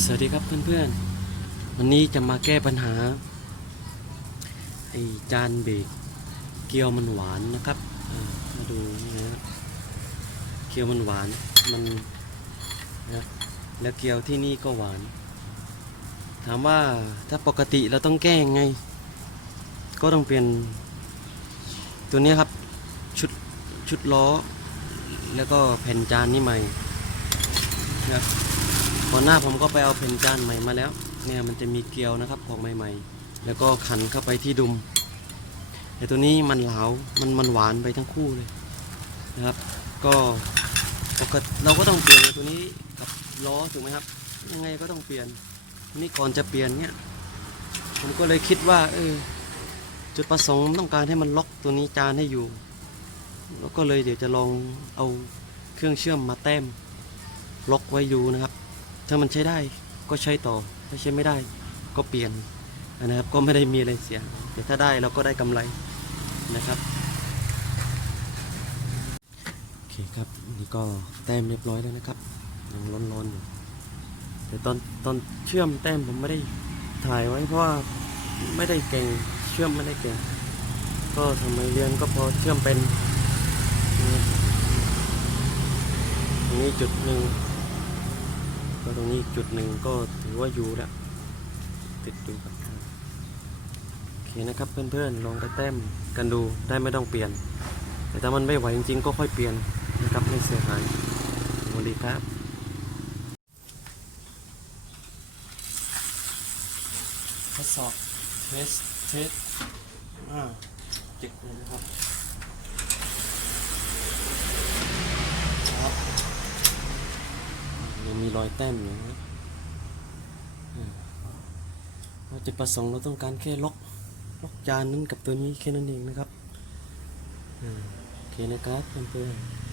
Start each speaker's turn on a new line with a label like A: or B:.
A: สวัสดีครับเพื่อนๆ วันนี้จะมาแก้ปัญหาไอจานเบรกเกียวมันหวานนะครับมาดูนี่นะครับเกียวมันหวานมันนะแล้วเกียวที่นี่ก็หวาน ถามว่าถ้าปกติเราต้องแก้ยังไง ก็ต้องเปลี่ยนตัวนี้ครับชุดชุดล้อ แล้วก็แผ่นจานนี่ใหม่นะครับ ก่อนหน้าผมก็ไปเอาแผ่นจานใหม่มาแล้ว เนี่ยมันจะมีเกลียวนะครับของใหม่ ๆ แล้วก็ขันเข้าไปที่ดุมแต่ตัวนี้มันเหลา มันมันหวานไปทั้งคู่เลยนะครับ ก็ปกติเราก็ต้องเปลี่ยนตัวนี้กับล้อถูกไหมครับ ยังไงก็ต้องเปลี่ยนนี่ก่อนจะเปลี่ยนเนี่ยผมก็เลยคิดว่าเออจุดประสงค์ต้องการให้มันล็อกตัวนี้จานให้อยู่ แล้วก็เลยเดี๋ยวจะลองเอาเครื่องเชื่อมมาแต้มล็อกไว้อยู่นะครับ ถ้ามันใช้ได้ก็ใช้ต่อ ถ้าใช้ไม่ได้ก็เปลี่ยนนะครับ ก็ไม่ได้มีอะไรเสีย แต่ถ้าได้เราก็ได้กำไรนะครับ โอเคครับ นี่ก็แต้มเรียบร้อยแล้วนะครับ ยังร้อนๆอยู่แต่ตอนตอนเชื่อมแต้มผมไม่ได้ถ่ายไว้เพราะว่าไม่ได้เก่งเชื่อมไม่ได้เก่ง ก็ทำไมเรียนก็พอเชื่อมเป็นนี่จุดหนึ่ง ก็ตรงนี้จุดหนึ่งก็ถือว่าอยู่แล้วติดอยู่กับทางโอเคนะครับเพื่อนๆลองไปแต้มกันดูได้ไม่ต้องเปลี่ยน แต่ถ้ามันไม่ไหวจริงๆ ก็ค่อยเปลี่ยนนะครับไม่เสียหายสวัสดีครับทดสอบเทสเทสอ่าจิกเลยนะครับครับ ยัง มีรอยแต้มอยู่นะเราจะประสงค์เราต้องการแค่ล็อกล็อกจานนั้นกับตัวนี้แค่นั้นเองนะครับโอเคนะครับเพื่อนๆ